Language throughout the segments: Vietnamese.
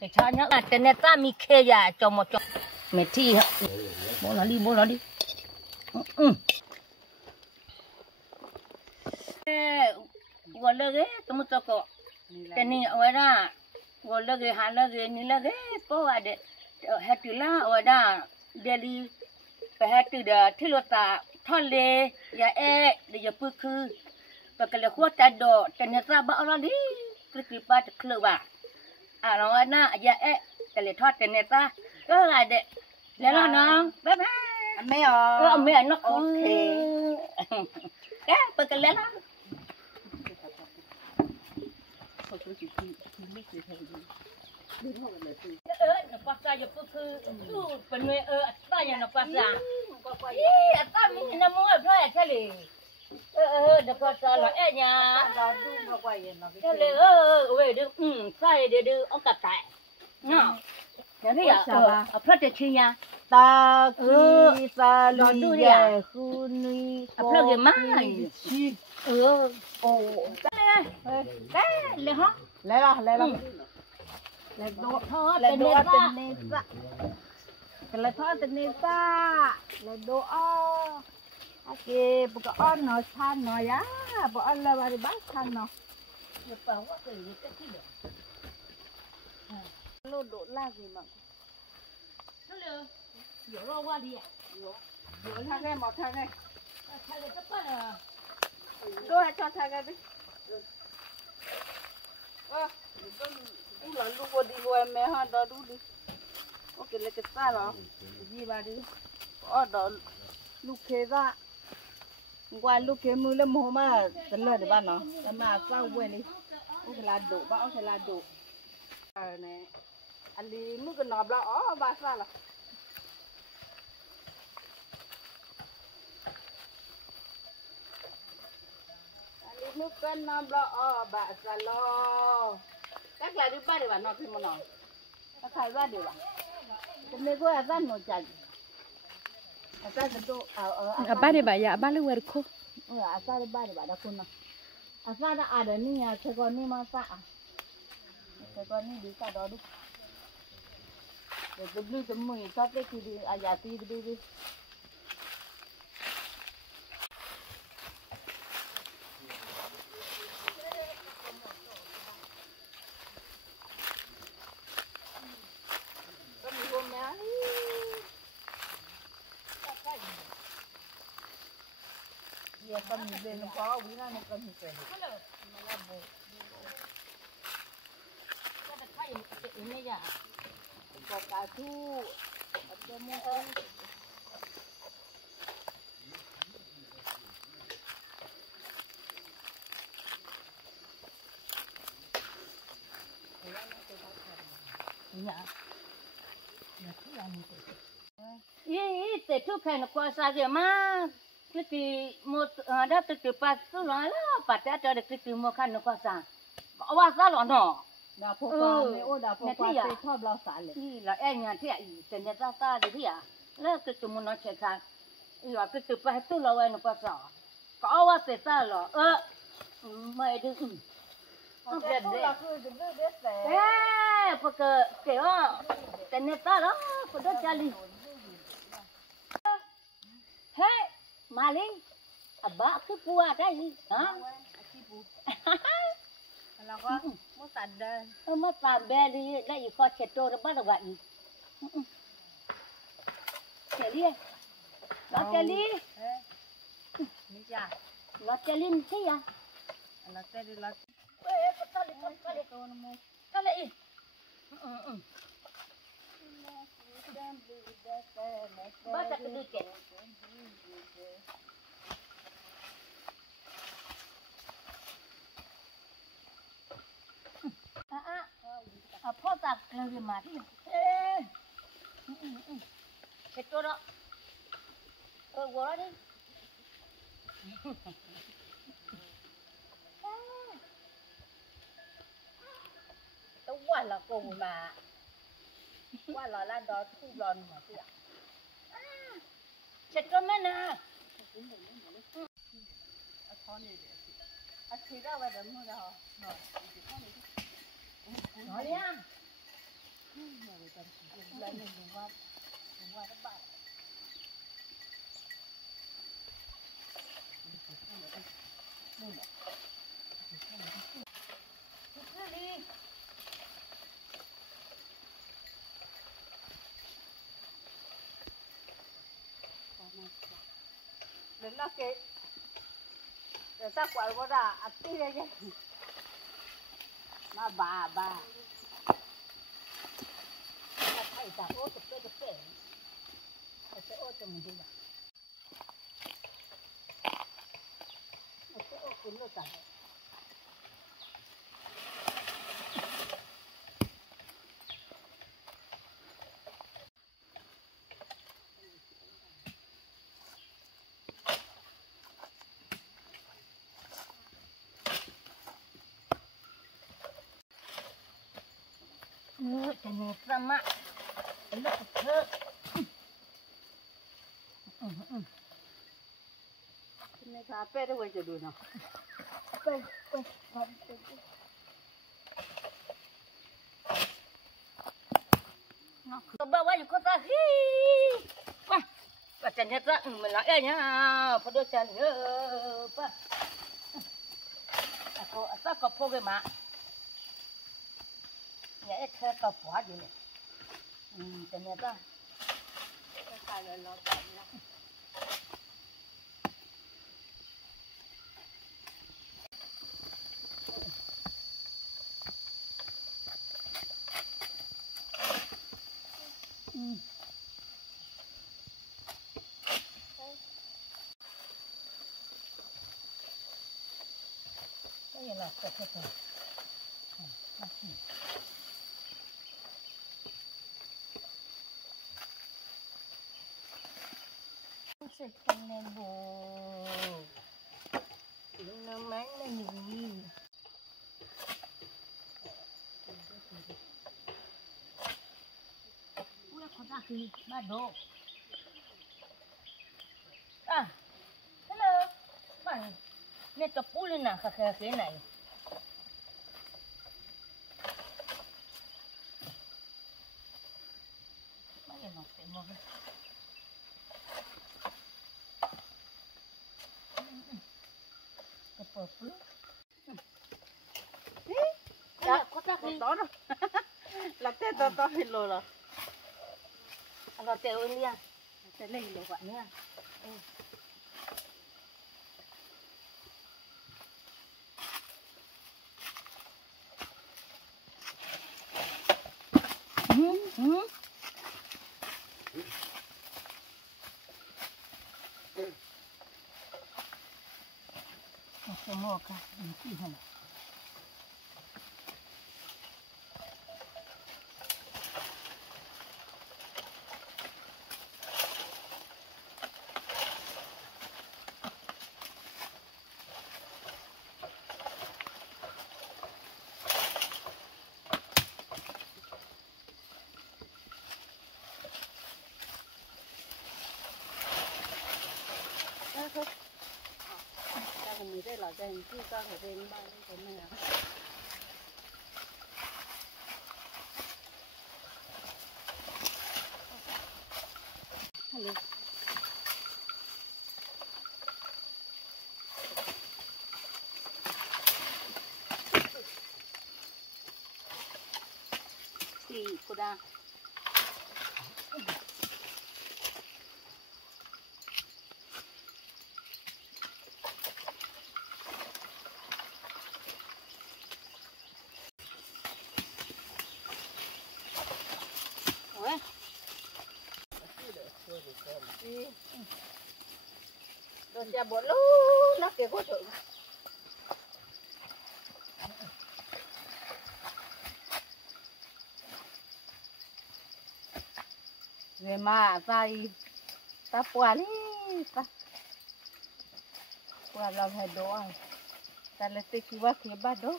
cái cha nhá là tên này ta mi khe ya cho một cho mẹ thi hả bố nó đi gọi là cái tụi mình cho có cái này ở đó gọi là cái hàng là cái này là cái có ai đấy hết từ là ở đó Delhi phải hết từ đó thì lo ta thon lê ya để giờ bự khư và cái là khuất ta đồ tên này ta bảo nó đi cái ba cái lừa bà nó na ya cái là thoát tên này ta có ai đấyแล้วน้องบ๊ายบายไม่อ๋อไม่อ๋อโอเคแกเปิดกันแล้วnó passa ya puku tu penwe atanya nó passa atami na mo abra chale nó passa la enya da du ma kwa yen no chale we de sai de ông cặp tại nó nhà thế à phật de chi ya ta ki sa lu ye khu ni phật ge ma chi ô le ha lấy ra lấy đồ thôi lấy đồ tên nê sa lấy thôi tên nê sa lấy đồ ok bữa ăn nó chan nó ya bữa ăn là bari bát chan nó lô đồ la gì mà有肉哇的，有他个冇他个，他这个办了，都还叫他个的。Ulan lu ko di ko me ha da du di. O ke le ke ta lo. Ji ba di. O da lu ke da. Ngwa lu ke mu le mo ma te le de ba no. Ta ma sa we ni. O ke la do ba o ke la do. Ne. Ali mu ke no bla o ba sa la. Ali mu ke no bla o ba sa lo. Các là đi ba để bạn nọ thì một nọ, các thầy ba đều bạn, cái này có ăn nọ chả, ăn cái đó ba để bà ya ba lấy quẹt khô, ăn cái ba để bạn đã khôn nọ, ăn cái đó ăn được ní à, chơi con ní mà sa, chơi con ní đi sa đó đúng, rồi blue tụi mình sao cái gì đi, giờ thì đi. Ya con mình lên nó có quý nó con mình phải có cá thu có mua ý để chụp hình qua xa kìa mà cái gì một đã từ bắt tôi nói là bắt đã cho được cái gì một khăn nó qua xa qua xa rồi nó đã phụ qua mấy ô đã phụ qua thì thọp lao xả lên đi là em nhà thế gì từ nhà ta ta đi à là cái gì muốn nói chuyện khác là cái gì bắt tôi là nó qua xa có qua sẽ xa rồi mày đừng không biết đấy phải kiểu từ nhà ta đó phải đó cha đi hey Malin, abah tu kuat dah, ha? Kalau kau mau sadar, Mau tambah ni, dah ikut cetor apa dah buat ni? Kelly, nak Kelly? Ni ya, Nak Kelly ni ya? anak tadi lak. Kali. Baca keduaพ่อตักเลยมาที่เช็ดตัวแล้ววัวดิต้องว่าเราโกงมาว่าเราละดอทูบร้อนมาที่เช็ดตัวแม่นะทีเราไปเดินนู่นเราหน่อย nói đi ha Đến nó cái để ta quay qua ra ăn tí đây chứ mà bà mà thấy ta ô tập cái cái ô cho mình đi nào cái ô cũng nó cả Jenis sama, elok kecil. này thà pe đó quay cho đuổi nào Nó bawa juga tak hi. Wah, bacanya tak melayanya, pada cahaya, apa? Aku asal kau pergi mak. Ya, itu kau buat ini. Ternyata. Kalau lo kan lah Ini lah sesuatu. Masih. Sekarang bu, ini mana ni? Ui, kau tak sih, bado. Ah, hello, bang. Ni terpulih nak kakak ni. Mana nak tengok? Terpulih. ya kau tak ni đó là tết to hết rồi rồi Kalau tengok ni ya, thế này rồi vậy ni ya. Semua kan, ini kan. ta mình đây là đây chứ ta phải bên ba cái này à Hello. Si, kuda. rồi giờ bỏ lú nó kêu có thử Về mà sai ta qua đi ta qua làm hết đồ ta lấy tiền kia qua kia bắt đồ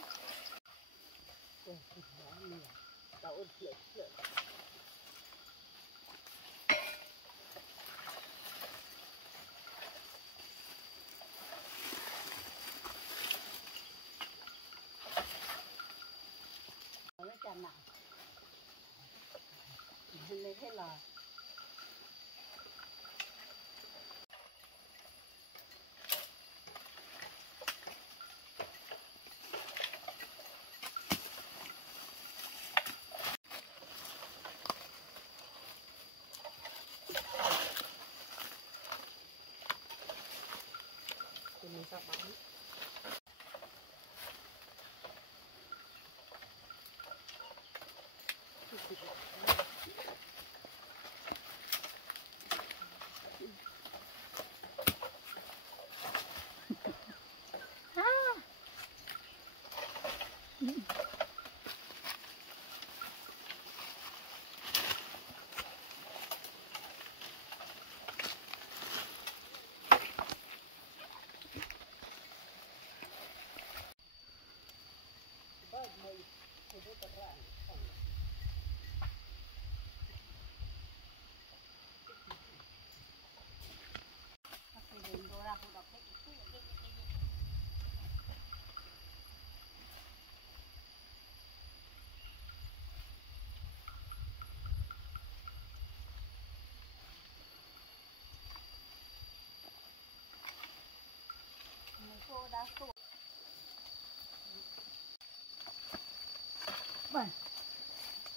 lấy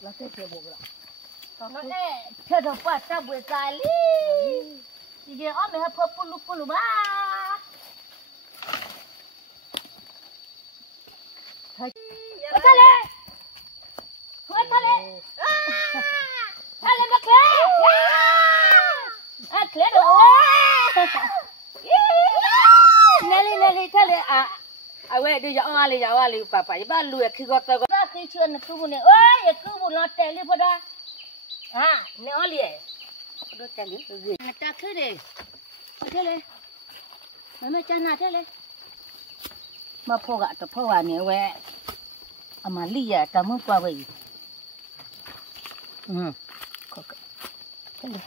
là cái chuyện bộ rồi nó ê theo thằng qua cha buổi dài li thì giờ ông mày hay phụ lục ba thầy thầy lên mà khé khé đồ nè thầy lên à vậy đi dạo ali papa ba lùi khi gọi tao ra khi chưa nó cứ buồn này ơi cứ buồn lo tè đi vào đây à nè ali đôi tè đi gì người ta cứ đi thế này mày chân nào thế này mà phô gạo tập phô vào nè vậy mà ly à tao muốn qua vậy thế này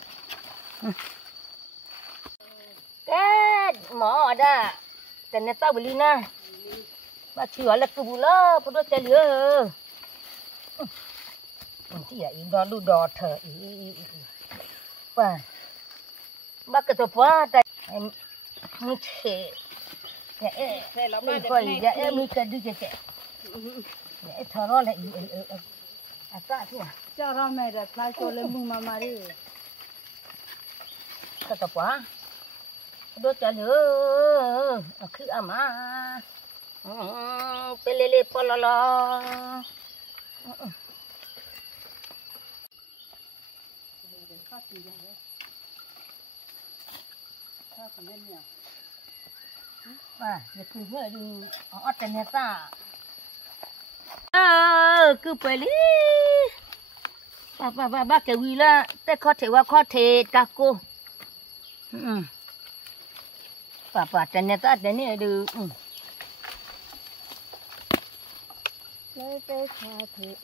cái mỏ đó cái này tao beli na bà chừa là cứ bù lơ bù đôi tay lửa thì à in đó lu đỏ thở và bà cái tập quá tay mi chè mi coi dạ mi cái đi chè thở rồi lại à ta thế à cho ra mẹ đã thay cho lên mùng mà đi cái tập quá đôi tay lửa cứ mà pelele pololo à giờ cứ vậy đi ở trên nhà ta cứ pelele ba cái gì là te có thể ta cô bà trên nhà ta trên này được lấy cái khá thì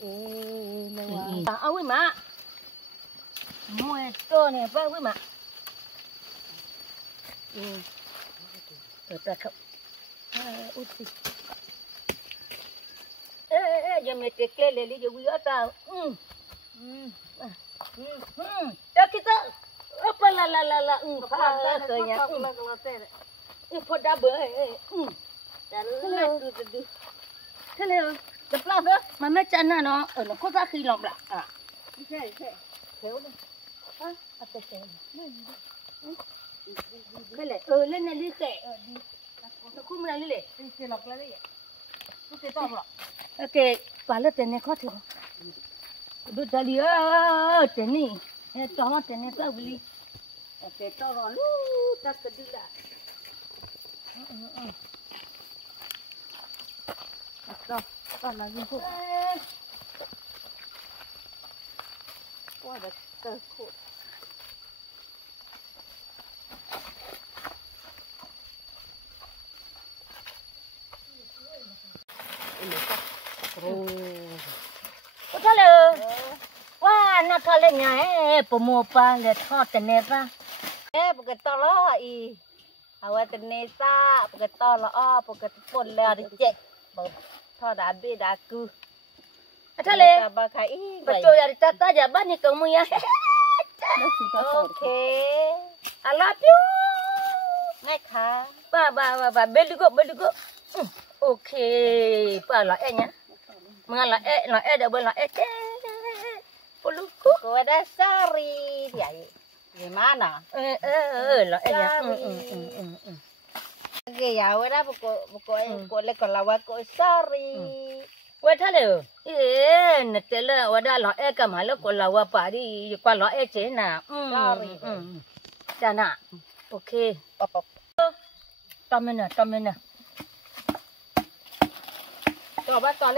nó à ôi mà mua to này phải ôi mà ta không út đi giờ mẹ tết lê lê giờ quý ở tao đó kita apa la pha khơi nhá phô đá bờ thế này đập lao đó mà mấy chân nó ở nó có ra khi lòng lại à kéo đi à cái này lên này đi kệ nó không này đi cái lọc lại đi cái to rồi ok bà lên tên này khó thở đôi ta đi tên này cho tên này tao đi cái to rồi ta cứ đi lại đó còn là gì không qua được tơ khổ có thà là wow nó thà lên nhà bố mua pa để thọ tên này ra cái to lo ý awak tenesa cái to lo cái pon là đi chạy thọ đã bị đã cứ thà là bà khai bà cho ra tata giờ bắt ni kamu ya ok I love you ngay khá ba beli go ok pa la nhá mengalah dah boleh puluku cô đã sorry vậy gimana lah nhá cái giàu đó cô lấy còn là quá cô sorry quên thà lệ nè tê lệ ở đây lọ cái mà lỡ còn là qua bà đi qua lọ chế nè cha nè ok tôm nè cho bác to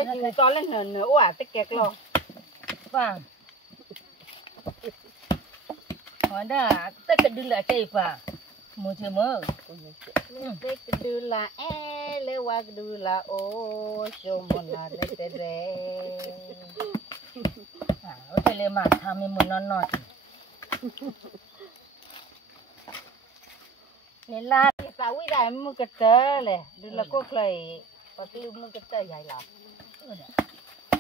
lên nửa quả tích kẹt lo vâng ở đây tất cả đừng lại chơi và mua chơi mơ tích đưa là lê qua đưa là ô cho mình là để ở đây là mà tham mình muốn non nên là tao quý đại mua cái tơ này đưa là cô khơi và cái mua cái tơ dài lắm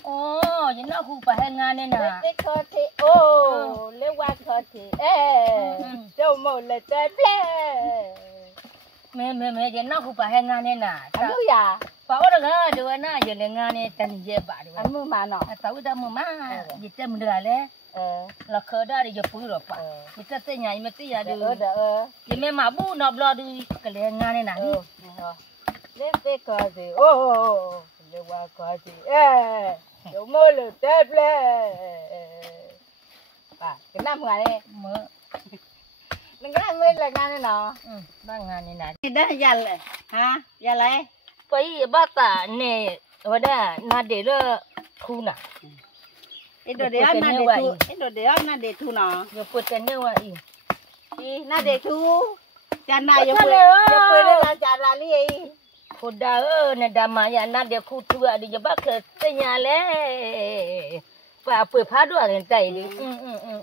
ô vậy nó khu phải hay ngang nên là cái khó thì ô lê qua khó thì cho một là tơ mẹ vậy nó khu phải hay ngang nên là anh nuôi à bảo được hả được na giờ là ngang nên tận dễ bà được anh mua mà nọ tao đã mua má gì tên mình được đấy là khờ đó thì giờ phun rồi phải thì ta tới nhà mà tới nhà được thì mẹ mà bu nộp lo đi cái này ngang nên là lên cái khó thì ô lê qua khó thì cho một là tơ cái năm ngày này mơ đừng có làm nguyên là ngang này nọ đang ngang nên là thì đó giờ lại hả giờ lại bây bà ta nè ở đây na để đó thu nè ít đồ để ăn na để thu nọ giờ quên tên nữa vậy đi na để thu cha na giờ quên là cha là gì cô đào nè đào mà nhà na để khu thu à đi giờ bác tới nhà lẽ và phơi phá đuôi lên tay đi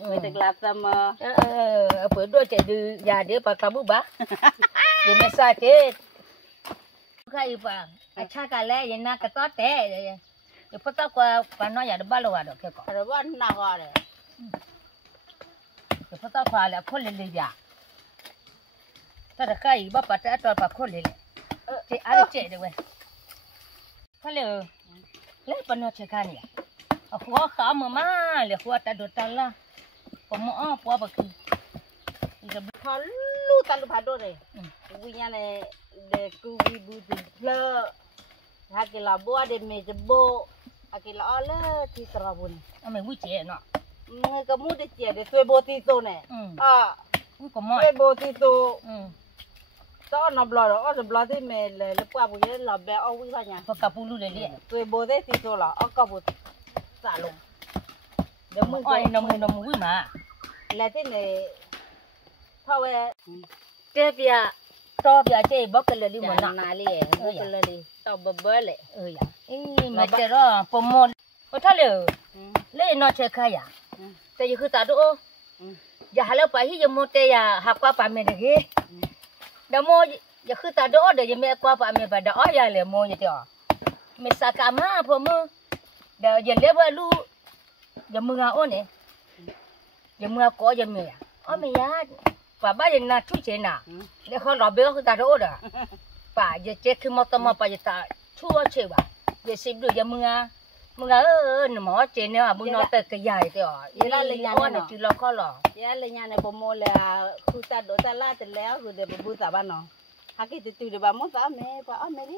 mới được làm xong phơi đuôi chạy đi nhà để bà cắm bá để mẹ sai thế cái bà cha cái lẽ vậy na cái tó té rồi bắt tao qua bà nói nhà đó bao lâu rồi cái con rồi bọn nào gọi đấy rồi bắt tao qua là khôn lên đi à ta đã cái bà bắt ta tôi bà khôn lên thì ai chạy được vậy cái lẽ lấy bà nói chơi cái này hoa khá mà lấy hoa ta đốt ta la còn mỏ hoa bạc họ lu ta lu phá đôi rồi vì nhà này để cứ vì bù từ lơ hai cái là bùa để mẹ cho bố hai cái là lơ thì sao bún mình vui chơi nọ người có mua để chơi để thuê bố tí tô này vui có mỏi thuê bố tí tô đó nó bò đó nó bò thì mẹ là qua bữa giờ là bé ông vui thôi nhá có cặp bulu lên đi thuê bố thế tí tô là có bố xả luôn để mua oi nó vui mà là thế này thôi thế bia to bia chơi bóc cái lên đi mà nọ nà li bóc cái lên đi tao bơ bơ lệ mà chơi đó pomon có thà lấy nó chơi khai à tại vì cứ ta đó giờ hai lớp phải giờ mua tê à học qua phải mẹ được ghê đã mua giờ cứ ta đó để mẹ qua phải mẹ phải đó giờ là mua như thế à mẹ sa cam ha phụ mua để giờ lấy vào lu giờ mua ngao nè giờ mua có giờ mẹ mẹ ya và bây giờ na chui chơi na để họ làm béo cứ ta đó đó và giờ chơi khi mà tao mà bây giờ ta chua chơi bà giờ xem được giờ mua nó mỏ chơi nữa muốn nó tới cái dài thế à vậy là lên nhà này chỉ lo khó lo vậy lên nhà này bố mua là khu ta đổ ta la từ léo rồi để bố bút ta bán nó hai cái từ để bà muốn ta mẹ đi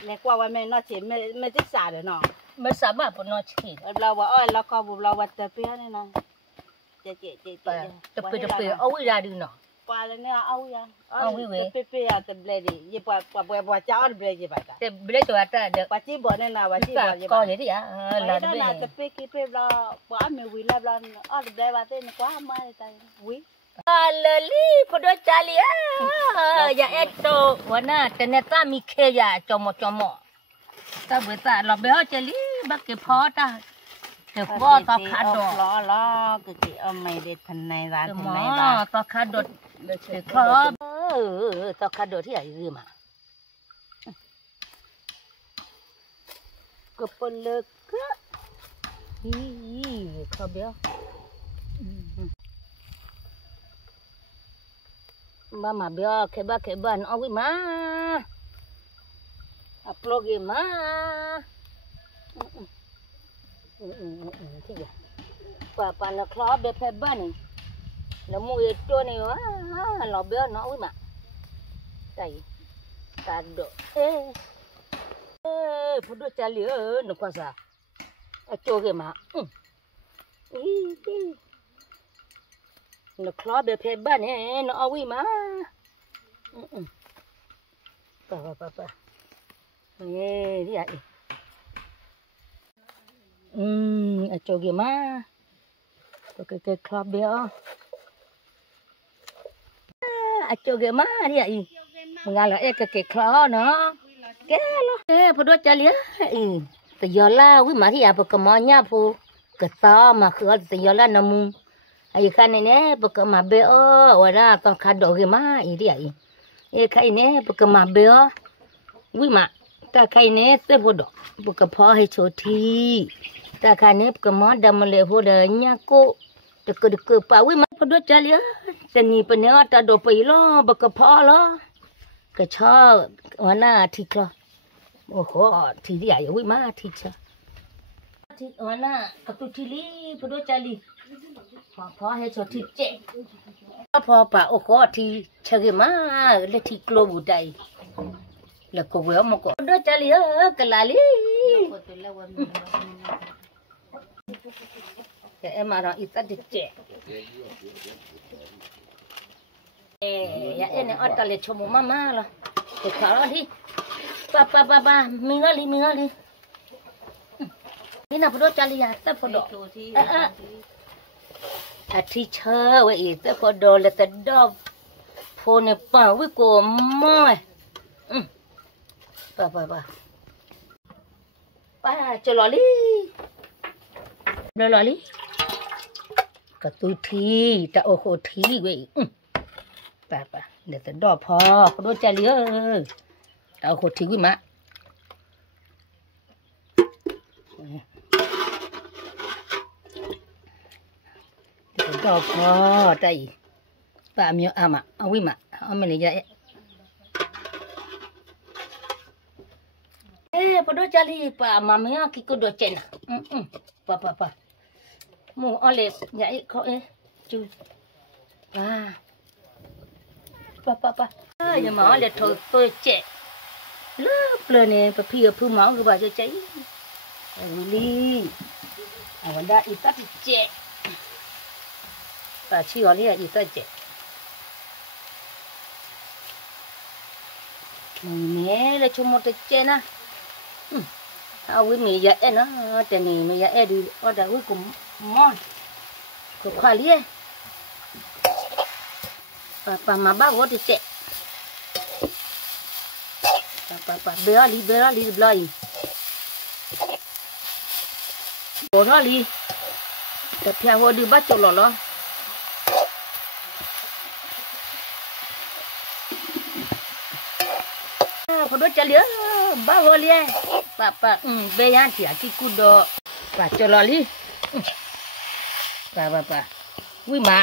lẹ qua mẹ nó chỉ mẹ thích xả rồi nó mới sáng bà bọn nó chỉ lâu bà lâu co bù lâu bà tập pia này nè chị tập pia ôi ra đi nọ qua lên nè ôi ya tập pia tập ble đi vậy bà cháu tập ble gì bà ta tập ble cho ta được bà chỉ bỏ nên là bà chỉ bỏ gì coi vậy đi à là đó là tập pia lo bà mẹ quý là tập ble bà tên quá mai ta quý lali podo chali ya eto wana teneta mikhe ya chomo ta bữa ta lo béo chali bác cái phó ta cái phó ta khá đỏ lo cái ông mày để thằng này ra thằng này ra ta khá đỏ cái phó ta khá đỏ thì gì mà cái pelek khá béo mà béo cái ba nó quý mà upload game mà thì pa nó khó bé phải bắn nó mua ít cho này nó béo nó quý mà đây kado. Pudo cali no kuasa. Achoge ma. No club pe bane no awi ma. Pa. Dia. Achoge ma. Ke club dia. Achoge ma dia ngala ke club no. Ke lo. Pudo cali Tayala wi mari apa kemanya pu keta makhluk tayala namu ai kan ini bekema beo wala tong kado ge ma iri ai kai ne bekema beo wi ma ta kai ne te bodo bekepho hai choti ta kai ne bekema damle ho de nyako deke pa wi ma podo chalia tani pene ta do pai lo bekepho lo ke cha wana thiklo thì đi ai ui má thì cha thì ona tu chili podo chali pho he cho thì che pho pa o ko thì chage ma le thì klo bu dai le ko we mo ko podo chali ka lali ya emara ita de che ya ene ota le chomo mama la ke karo di Papa, mingali. Ini apa doa cali ya? Tak podo. Teacher, we tak podo le tak dog. Phone pa, we ko mai. Pa. Pa, celoli. Celoli. Katu thi, tak oko thi we. Pa, le tak dog pa, podo cali tao khổ thí quý má cái đó khó đây bà miêu mà quý má ông mình vậy bà đó chali bà mà mấy cái cô đồ chén pa mua ở lẹp vậy khó chú pa nhưng mà ở lẹp thôi tôi chén lớp lên nè phải phi phu máu cái bà cho cháy điวันได้อีตัดเจ๊ป่าชี้อ๋อเนี่ยอีตัดเจ๊แม่เลยชั่วโมงเจ๊นะเอาวิมีเยอะนะแต่นี่มีเยอะดูเอาแต่วิกุมมอนกุขวาเลี้ยป่ามาบ้าวัดเจ๊ป่าเบลลี่บลอยโอ้ท่าลีแต่เพียงว่าดูบ้าจุหล่อล้อพอดูจะเลี้ยบ้าวัวเลี้ยป่าเบียนที่อากิคุดป่าจุหล่อลีป่าวิมา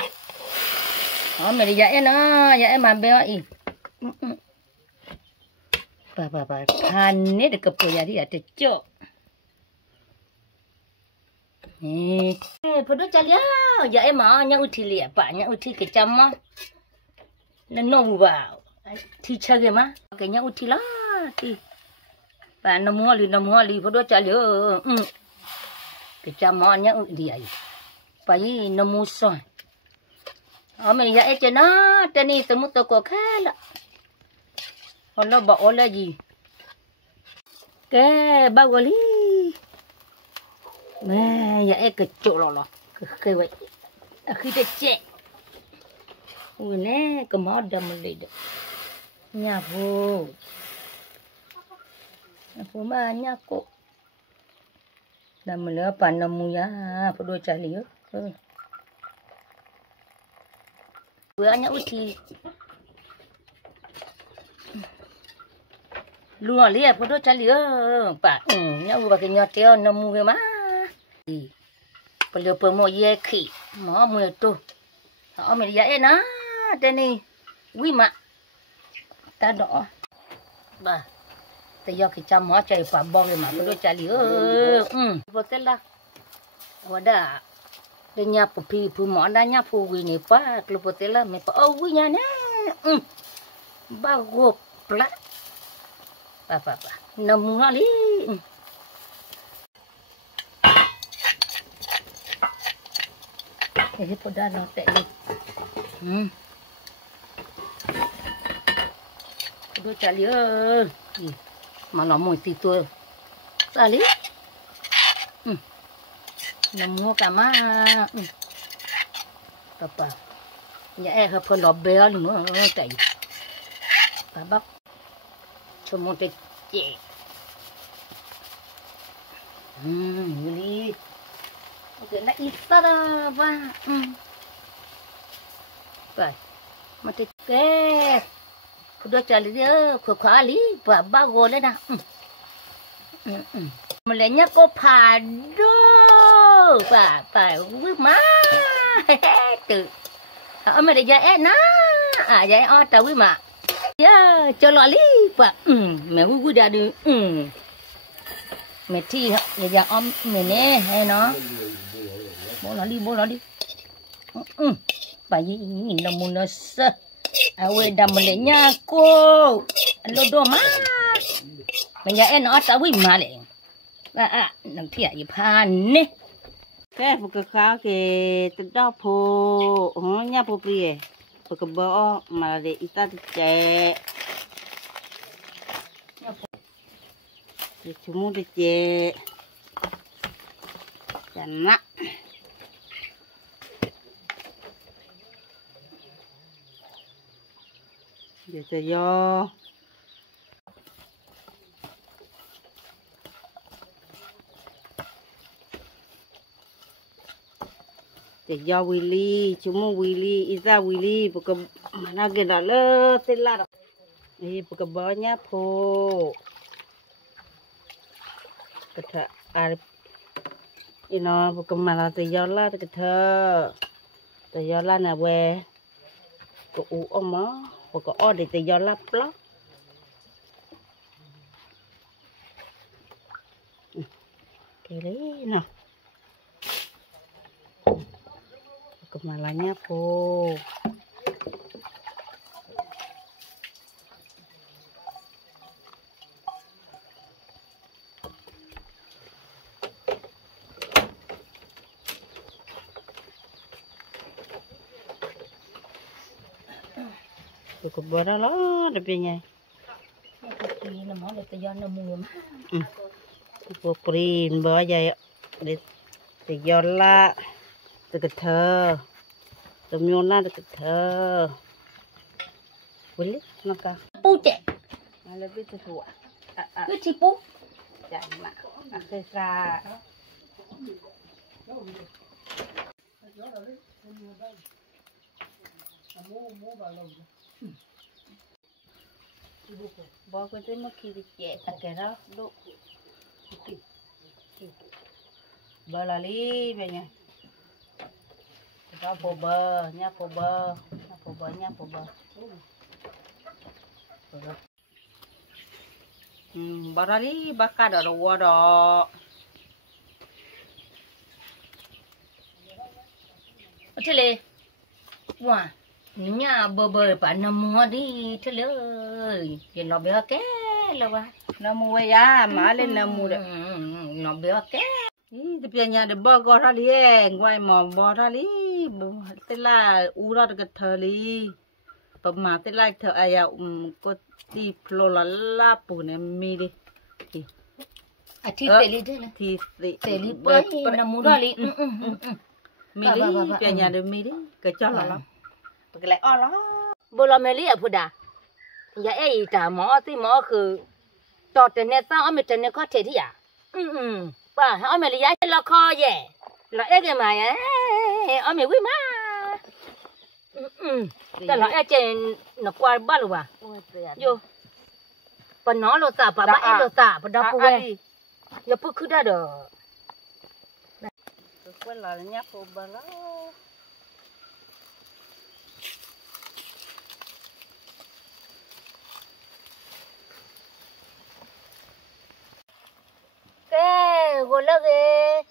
อ๋อไม่ได้ยาเอ็นยาเอ็นมาเบียอีป่าคันนี้เด็กกับปุยยาที่อาจจะเจาะพอดูจะเลี้ยอย่าไอ้หมาเนี่ยอุทิเลียป่ะเนี่ยอุทิกิจำมั้งแล้วน้องบ่าวที่เชื่อมั้ยแกเนี่ยอุทิละที่ป่ะน้ำมัวลีพอดูจะเลี้ยกิจำมั้งเนี่ยอุทิไอ้ป่ะยี่น้ำมัวส่วนเอาไม่อย่าไอ้เจ้านะแต่นี่สมมติตัวก็แค่ละคนเราบอกอะไรจีแกบ้ากว่าลีแม่อย่าเอ็กจุหรอเคยไว้คือจะเจ๊อุ้ยเนี่ยก็มาดำเลยด้วยเนี่ยพูมาเนี่ยก็ดำเลยปั่นน้ำมือยาพอดูใจเลยเบื่อเนี่ยอุทิลุงอะไรพอดูใจเลยป่ะเนี่ยอุบะกินเนี่ยเที่ยวน้ำมือมาเปลือกเปลือกมอเยขี้หมอมือตัวเอาไม่ได้นะแต่นี่วิมาตาดอบ้าแต่ยอกิจำหมอใจฝ่าบอกเลยมาไปดูใจเลยพอเสร็จละว่าได้เดี๋ยวเนี่ยผู้หมอได้เนี่ยผู้วินิป้ากลัวพอเสร็จละไม่ป้าเอาวิญญาณเนี่ยบ้ากบละ pa nằm nó đi cái phụ da nó tệ đi đôi chả lía mà nó mùi xì tua ra lý nó mua cả má pa nhà em hợp phần đó bé luôn nữa chạy bà bắp cho một cái chè đi ok lại ít ta ra va vậy mà cái đôi chả lý khóa lý và ba gồ lên nào mà lấy nhá có phà đó và phải với má từ mà để dạy na dạy ở tàu với mà cho lọ lý và mẹ vui đã được mẹ thi giờ giờ om mẹ nè hay nó bố nó đi bà gì nhìn là muốn nó sợ quê đầm mà lấy nha cô lô đồ má mẹ nhà em nó tao với mà đấy nằm phía gì phan nè cái phụ cái khá cái tự đào phô nhà phô bìa phụ cái bò mà để ít ta chạy để chúng muốn để chạy chẳng nặng để cho do để do Willy chúng muốn Willy Isa Willy bữa cái mà nó cái đó lơ tên là đây bữa cái bò nhá phô cái thợ nó bữa cái mà là tự do là cái thợ tự do là nè về cái u ông má bữa cái o để tự do là block cái đấy nè kemalanya po cukup berapa loh lebihnya nó món để tự do nó mua cukup print bawa aja ya để do là từ cái thơ từ miền Nam từ cái thơ boleh maka pu cek lebih sesuai cái chi pu jangan nak sa bỏ cái tên nó kia chạy tất cả đó độ bờ là đi về nhà phô bơ nha phô bơ bà ra đi bà cá đó rồi đó thế này wow nhà bơ bà nằm mua đi thế này thì nó béoké là ba nó mua ya mà lên nó mua đấy nó béo ké thì bây giờ để bơ gọt ra đi ngoài mỏ bơ ra đi thế là u ra được thờ đi bà mà thế là thờ ai có tí phô la bù này mi đi thì tệ đi thế này thì tệ đi bơi nằm mua ra đi mi đi bây giờ để mi đi cái cho là lắm cái lại o lắm bố làm mấy à phụ đà giờ ấy ta mỏ thì mỏ cứ tọt trên này sao ở trên này có thể thì à bà ở mấy lý là kho vậy là ấy cái mà ở mấy quý má ta là ở trên nó qua bao lâu à vô bà nó lo ta bà ấy lo ta bà đáp quê giờ phụ cứ ra được quên là nhát phụ bà đó cái gọi là cái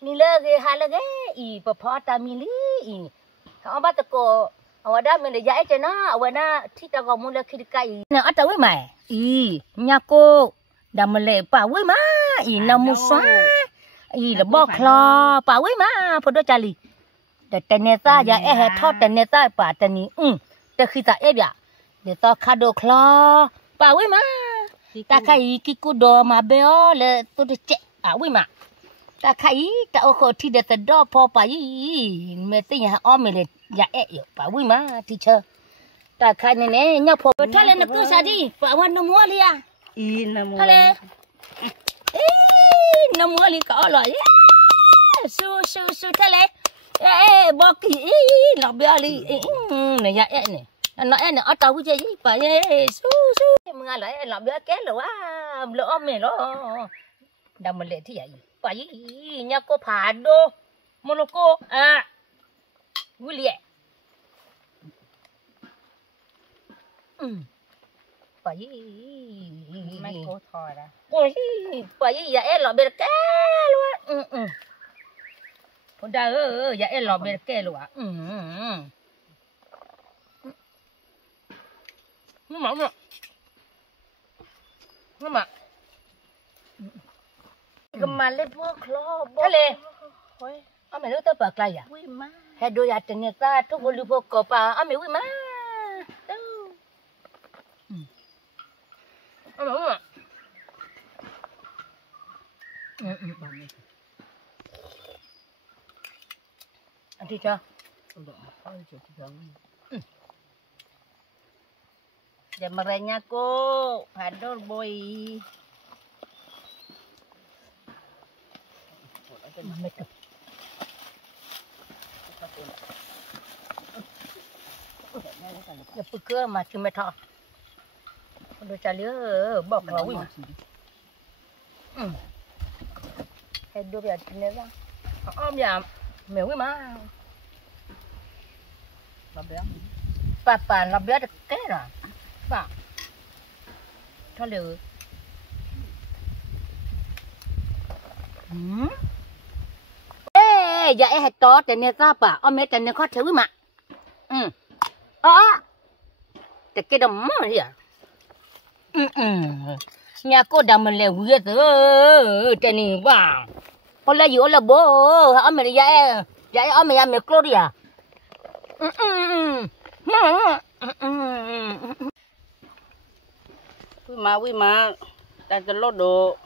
ni là cái hai là cái ý bà phá ta mi lý ý họ bắt được cô Awak dah mana jaya cina, awak na kita kau mula kiri kai. Na ada wei mai. Nyako dah mele pa wei ma. Na musa. Là bọc lo pa wei ma, podo cali. Dah teneta ya thot teneta pa tani. Dah kita ya. Dia tak kado klo pa wei ma. Tak kai kiku do ma beo le tu de cek wei ma. Tak kai tak oko ti de do po pa yi. Mesti ya om le ya yo pa wei ma teacher. Tak kai ne nya po thale na tu sadi pa wan no mo lia. Namo. Thale. No mo li ka lo. Su thale. Bok ki la bia li. Ne ya ne. Nó em nó tao cái gì phải su mừng lại làm biaké rồi lỡ om này nó đâm mình lệ thì vậy phải nhà cô phá đô Monaco William phải mấy cô thò ra phải vậy em làm bia ké luôn con đào vậy em làm bia ké luôn Mama. Kemana pun keluar. Kale. Ame lu tak pakai ya? Wih ma. Hedo ya ternyata tu boleh pokok pa. Ame wih ma. Tu. Mama. Nanti cah. Jamarnya ko hador boy. Makeup. Ya pukul macam metah. Kalau cari bok lawi. Hedo biar ni lah. Biar mewah mah. Papa biar dekat lah. Pak. Thôi được. Ê, dạ hết to tên này sao bà? Ông mấy tên này khó chịu mà. Cái đầm mà gì à? Nhà cô đầm mình lèo huyết rồi, tên này bà. Con lấy gì là bố, ông mấy dạ ông mấy mẹ Gloria. Wih ma, dah telur do.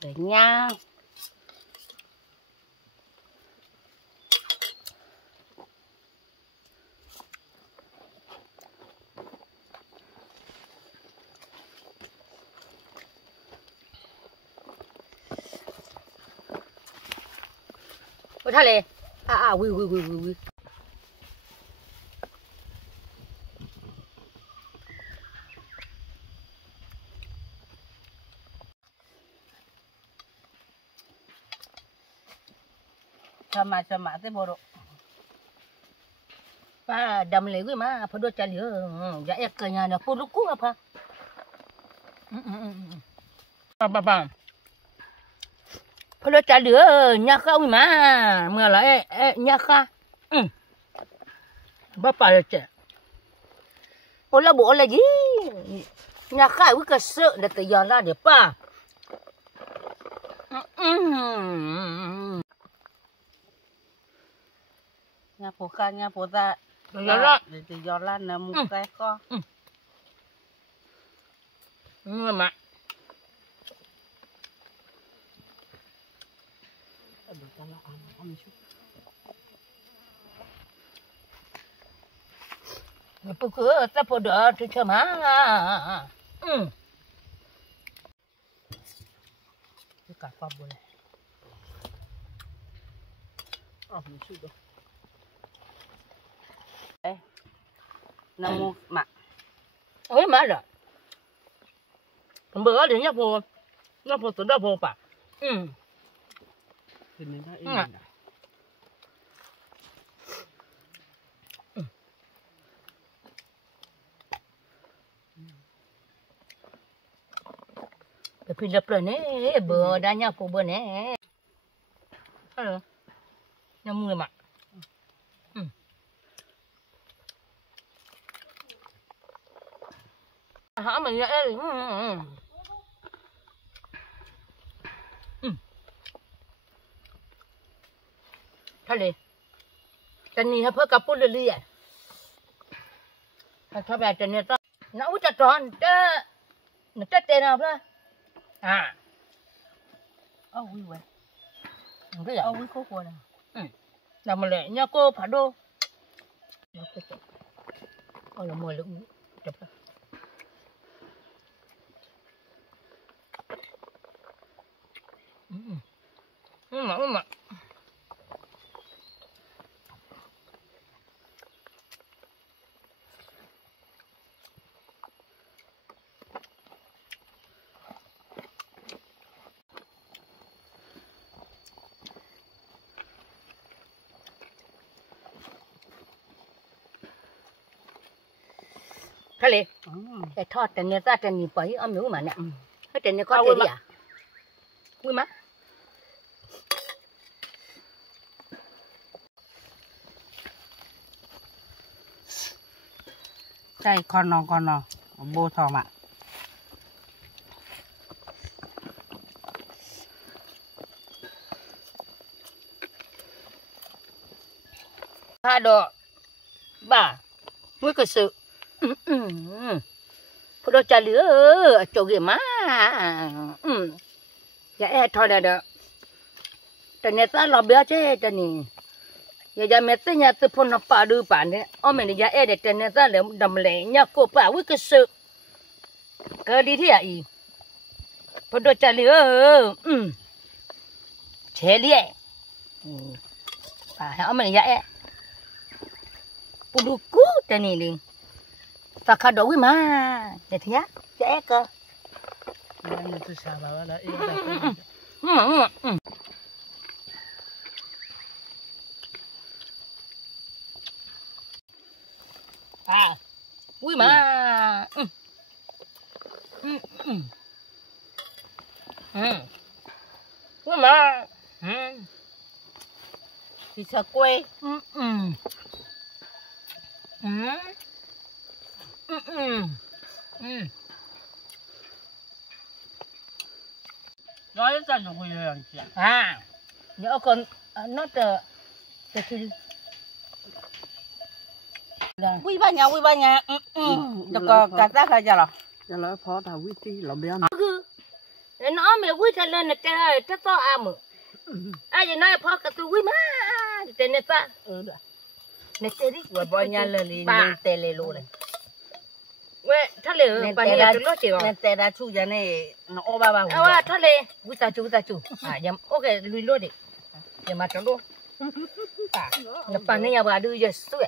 Để nha. Thôi lệ. Ui. Sama te bodoh. Pa dam le gue mah apa do cali ya eknya na puruku apa. Apa. Kalau cali nyaka ui mah mengalah nyaka. Bapa le ce. Ola bo ola ji. Nyaka ui kesek dah terjalan dia pa. Nya poka. Jalan. Di jalan na muka ko. Mak. Aduh, kalau anak amsu. Apa ke? Tak pada tu cuma. Dekat apa boleh? Amsu dah. Namu mak. Ôi má rồi. Bữa thì nhấp vô từ đó vô bà. phi lập rồi nè bữa đã nhau phụ bữa nè alo nhau mưa mà hả mình vậy thôi đi tên này hấp cặp bún đi à thôi bây giờ tên này ta nấu chả tròn chả nó chết tên nào đó à ôi quên cái gì ôi cô quên là mà lẽ nha cô phải đô là mồi lượng chụp mà cái gì cái thọt trên này ta trên này bấy âm nhũ mà nè cái trên này có thể gì à vui má đây con nó bô thò mà hai độ ba với cái sự phụ đồ trả lửa chỗ gì má dạ thôi là được trên này ta lo béo chứ trên này giờ mẹ tới nhà tôi phun nó phá đưa bạn đấy mình giờ để trên này ta để đầm lẻ nhà cô phá với cái sự cái đi thế à ý phụ đồ trả lửa chế liệt mình giờ phụ đồ cũ trên này đi ta khá đối mà để thế chế cơ tôi sao mà đã à vui mà vui mà thì sợ quê nói ra được người làm gì à nhớ con nó từ từ quý ba nhà được cả ta khai ra cho nó phó thảo quý tí là bé nó mẹ quý thật lên là cái to à mà ai vậy nói phó cả tôi quý má tên này ta này tên đi và bao nhiêu lần đi nên tên lê lô này quê thắt lệ bà nhà tôi nói chị nên tên đã chui ra này nó ô ba à thắt lệ quý ta chú à nhầm ok lùi lôi đi để mà cho luôn à nó bà này nhà bà đưa giờ suy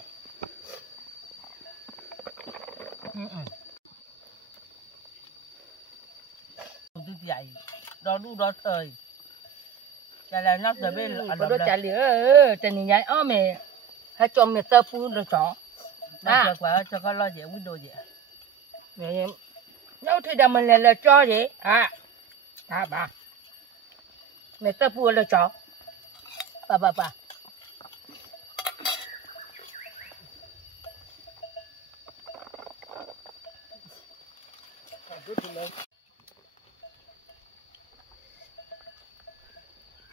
tôi dạy đó đu đó thời là nó sẽ bên ở đó trả lửa trên này nhảy mẹ hay cho mẹ tơ phun rồi chó à quá cho con lo dễ window dễ mẹ nhau thì đầm mình là cho vậy à bà mẹ tơ phun rồi chó bà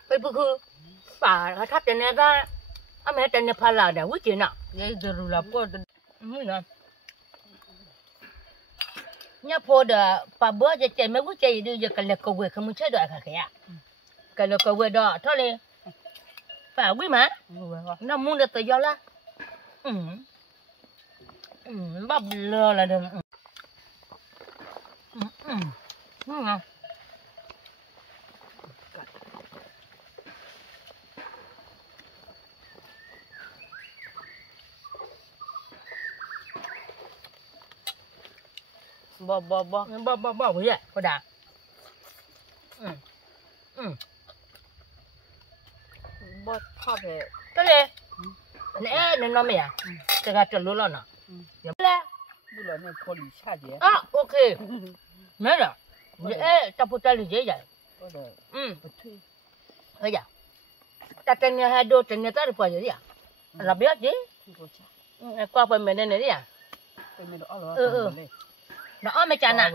bây giờ bà thắt trên này ra mẹ trên này phải là để quyết chuyện nào vậy rồi là có nhá phô đờ bà bữa giờ chạy mấy quyết chạy đi giờ cái lẹt cầu về không muốn chơi đợi cả kìa cái lẹt cầu về đó thôi đi bà quyết mà nó muốn được tự do là bắp lừa là được bò vậy đấy có đã bò thọ về cái này nè nó mày à cái gà trộn lúa nè bữa này có đi xa gì à ok mấy rồi dễ ta phụ ta là dễ vậy bây giờ ta tên nhà hai đôi tên nhà ta được bao nhiêu vậy là biết chứ qua bên mình đây này đi à nó mấy chả nè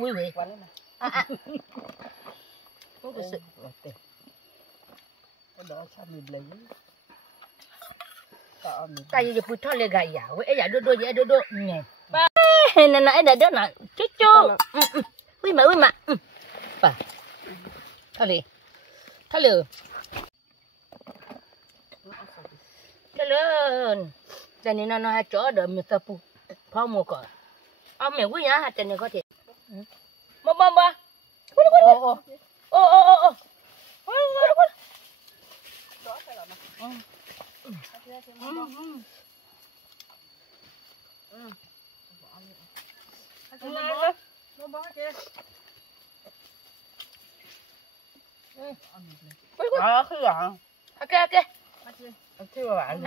quý vị không có sự tại vì phụ thọ lại gầy à với ấy đôi vậy đôi nè nè nãy đã đứa nào chết chú quý mà bà thôi lừa cho nên nó hay chó đợi mình tập pu phao mua cỏ ông mẹ quý nhá hạt này có thể ba ok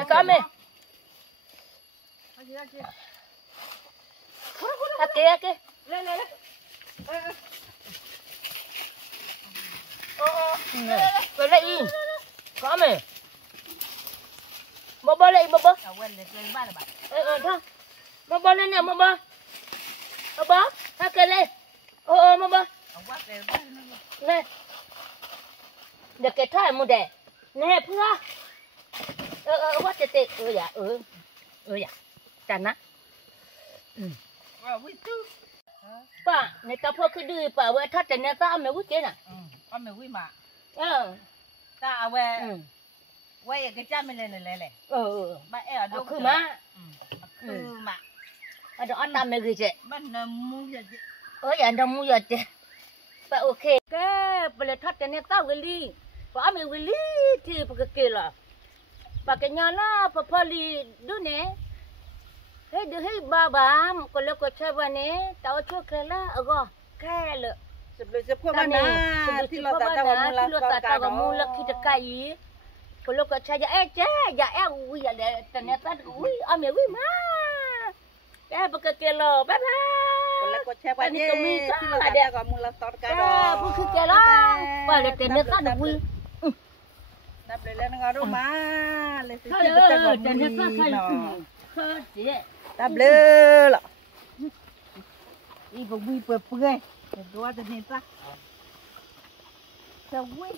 có mẹ ok lên rồi đây có mẹ bơ lên bơ thôi bơ lên nè bơ ok lên bơ lên để cái thai mua đẻ nè pha quá tệ dạ dạ chán á bà này tao phơi cái đuôi bà vậy thắt chân này tao mày quý chế nè mày quý mà ta quay cái cha mình lên mà em ở đâu mà ở đó tao mày gì chứ bạn mua gì dạ đâu mua gì chứ bà ok cái bà thắt chân này tao đi bà mày đi thì bà cái là bà cái nhà nó bà phơi đi đứa nè hey deh baba kalau kau coba ni tahu cukai lah agak kaya sebelum mana tilo tak tahu mula kita kai kalau kau caja ya ui ada ternyata ui ame ui ma pakai kilo bye bye kalau kau coba ni tilo tak tahu mula start kado bukan kilo pada ternyata ui nak beli dengan rumah lesi ternyata kali ta bleu lọ đi vào quy bờ bơi để đua cho nên ta sao quy